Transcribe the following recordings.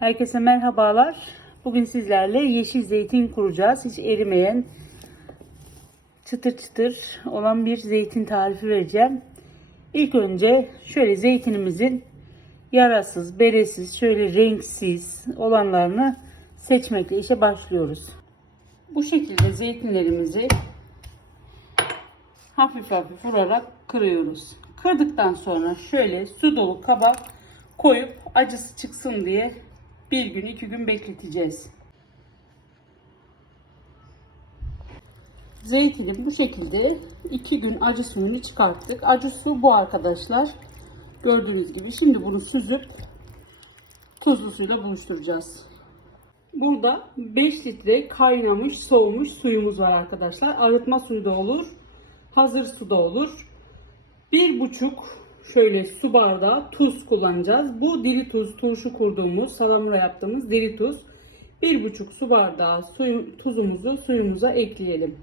Herkese merhabalar. Bugün sizlerle yeşil zeytin kuracağız. Hiç erimeyen, çıtır çıtır olan bir zeytin tarifi vereceğim. İlk önce şöyle zeytinimizin yarasız, beresiz, şöyle renksiz olanlarını seçmekle işe başlıyoruz. Bu şekilde zeytinlerimizi hafif hafif vurarak kırıyoruz. Kırdıktan sonra şöyle su dolu kaba koyup acısı çıksın diye bir gün iki gün bekleteceğiz. Zeytini bu şekilde iki gün acı suyunu çıkarttık. Acı su bu arkadaşlar. Gördüğünüz gibi şimdi bunu süzüp tuzlu suyla buluşturacağız. Burada 5 litre kaynamış soğumuş suyumuz var arkadaşlar. Arıtma suyu da olur. Hazır su da olur. Bir buçuk şöyle su bardağı tuz kullanacağız. Bu diri tuz, turşu kurduğumuz, salamura yaptığımız diri tuz. Bir buçuk su bardağı suyu, tuzumuzu suyumuza ekleyelim.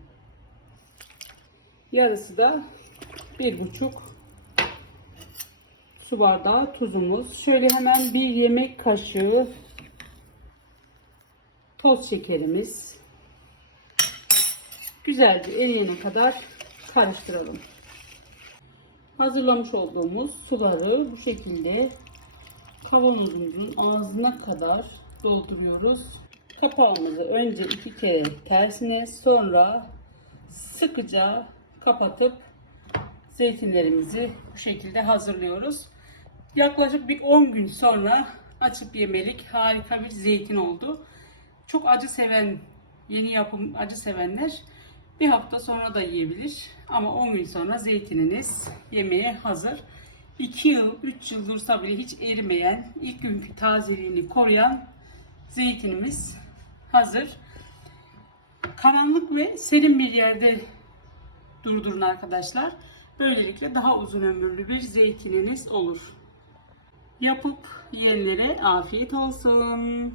Yarısı da bir buçuk su bardağı tuzumuz. Şöyle hemen bir yemek kaşığı toz şekerimiz. Güzelce eriyene kadar karıştıralım. Hazırlamış olduğumuz suları bu şekilde kavanozumuzun ağzına kadar dolduruyoruz. Kapağımızı önce iki kere tersine sonra sıkıca kapatıp zeytinlerimizi bu şekilde hazırlıyoruz. Yaklaşık bir 10 gün sonra açıp yemelik harika bir zeytin oldu. Çok acı seven, yeni yapım acı sevenler bir hafta sonra da yiyebilir. Ama 10 gün sonra zeytininiz yemeğe hazır. 2 yıl, 3 yıl dursa bile hiç erimeyen, ilk günkü tazeliğini koruyan zeytinimiz hazır. Karanlık ve serin bir yerde durdurun arkadaşlar. Böylelikle daha uzun ömürlü bir zeytininiz olur. Yapıp yiyenlere afiyet olsun.